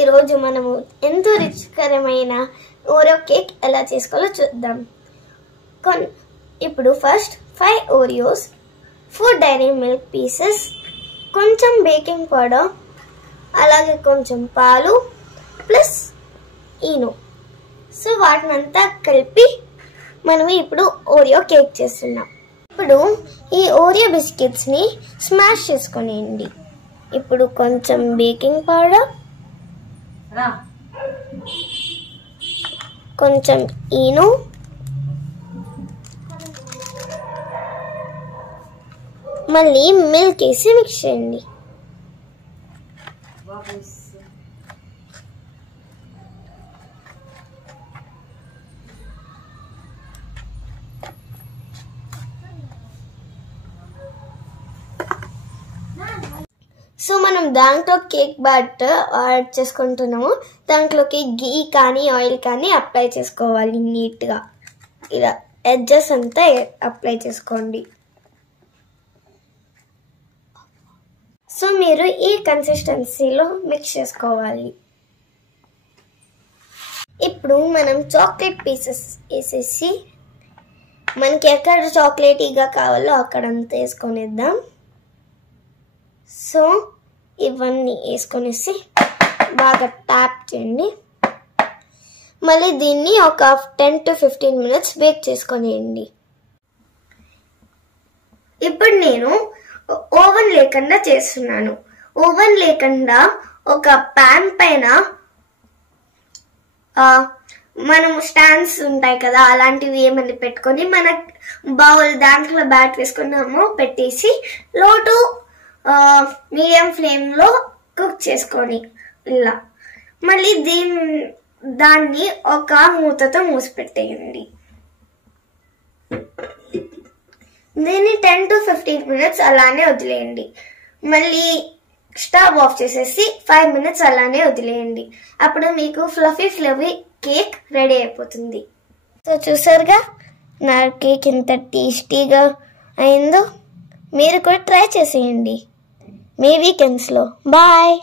ఈరోజు మనము ఎంతో రుచికరమైన ఓరియో కేక్ ఎలా చేసుకోవాలో చూద్దాం. ఇప్పుడు first 5 Oreos, 4 Dairy Milk pieces, కొంచెం బేకింగ్ పౌడర్, అలాగే కొంచెం పాలు ప్లస్ ఈనో. సో వాటినంతా కలిపి మనం ఇప్పుడు ఓరియో కేక్ చేస్తున్నాం. ఇప్పుడు ఈ ఓరియో బిస్కెట్స్ని స్మాష్ చేసుకొనియండి. ఇప్పుడు కొంచెం బేకింగ్ పౌడర్, కొంచెం ఈనో, మళ్ళీ మిల్క్ వేసి మిక్స్ చేయండి. సో మనం దాంట్లో కేక్ బ్యాటర్ యాడ్ చేసుకుంటున్నాము. దాంట్లోకి గీ కానీ ఆయిల్ కానీ అప్లై చేసుకోవాలి. నీట్గా ఇలా ఎడ్జెస్ అంతా అప్లై చేసుకోండి. సో మీరు ఈ కన్సిస్టెన్సీలో మిక్స్ చేసుకోవాలి. ఇప్పుడు మనం చాక్లెట్ పీసెస్ వేసేసి మనకి ఎక్కడ చాక్లెటీగా కావాలో అక్కడంతా వేసుకొనిద్దాం. సో ఇవన్నీ వేసుకొనేసి బాగా ట్యాప్ చేయండి. మళ్ళీ దీన్ని ఒక 10 to 15 మినిట్స్ బేక్ చేసుకొనియండి. ఇప్పుడు నేను ఓవెన్ లేకుండా చేస్తున్నాను. ఓవెన్ లేకుండా ఒక ప్యాన్ పైన మనం స్టాండ్స్ ఉంటాయి కదా, అలాంటివి ఏమని పెట్టుకొని మన బౌల్ దాంట్లో బ్యాట్ వేసుకున్నాము పెట్టేసి లో టు మీడియం ఫ్లేమ్ లో కుక్ చేసుకొని ఇలా మళ్ళీ దాన్ని ఒక మూతతో మూసి పెట్టేయండి. దీన్ని 10 to 15 మినిట్స్ అలానే వదిలేయండి. మళ్ళీ స్టవ్ ఆఫ్ చేసేసి 5 మినిట్స్ అలానే వదిలేయండి. అప్పుడు మీకు ఫ్లఫీ కేక్ రెడీ అయిపోతుంది. సో చూసారుగా నా కేక్ ఎంత టేస్టీగా అయిందో. మీరు కూడా ట్రై చేసేయండి మీ వీకెండ్స్లో. బాయ్.